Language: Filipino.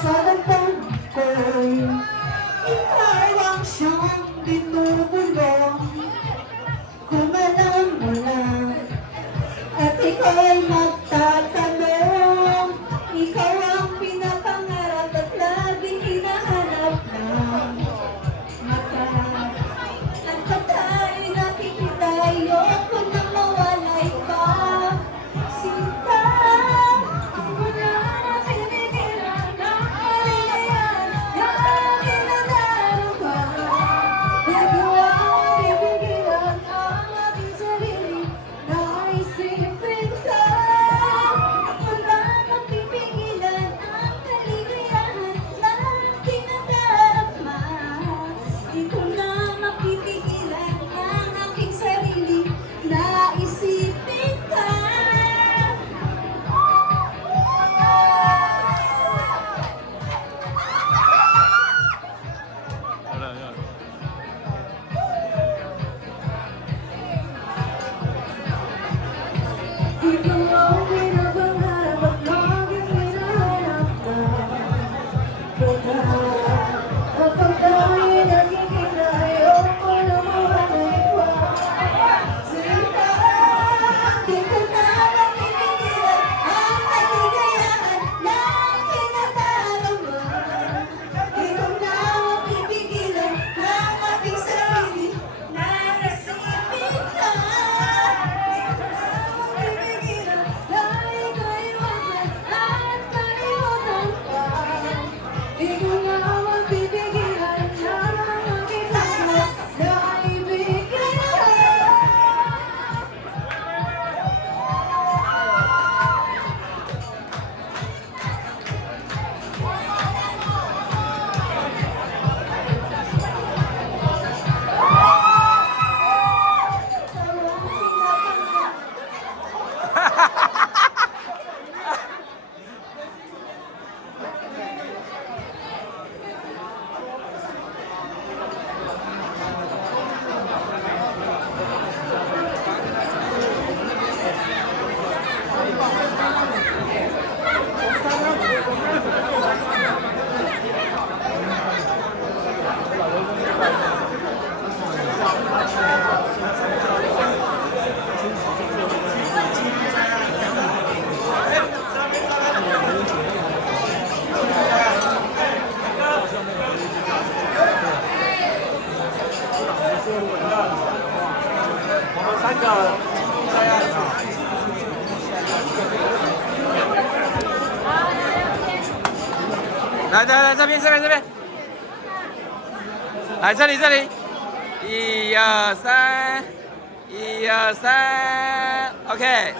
sa hagdan ko'y ikaw ang siyang binubulong. Kumalang mo lang at ikaw'y magtatanong. Ikaw ang pinapangarap at laging hinahanap ng mata. At patay nakikita, ayoko nang mawalay pa. Sinta, ang wala na pinigilan, ang kaligayahan, ang inadarama. Nagawa ang pipigilan ang aking sarili, naisipin ka. Wala nang pipigilan ang kaligayahan na tinadarama. Di ko na mapipigilan ang aking sarili, naisipin ka. Wala yan. Ikaw ang pinapangarap at laging hinahanap na mata. Kapag tayo'y nakikita, ayoko na mawalay pa. Sinta, di ko na mapipigilan ang kaligayahan na tinadarama. Di ko na mapipigilan ang aking sarili, naisipin ka. Pipigilan na ika'y wagad at kalimutan pa. Di ko na mapipigilan ang aking puso na ibigay lahat.来，这边，来这里，1、2、3，1、2、3，OK。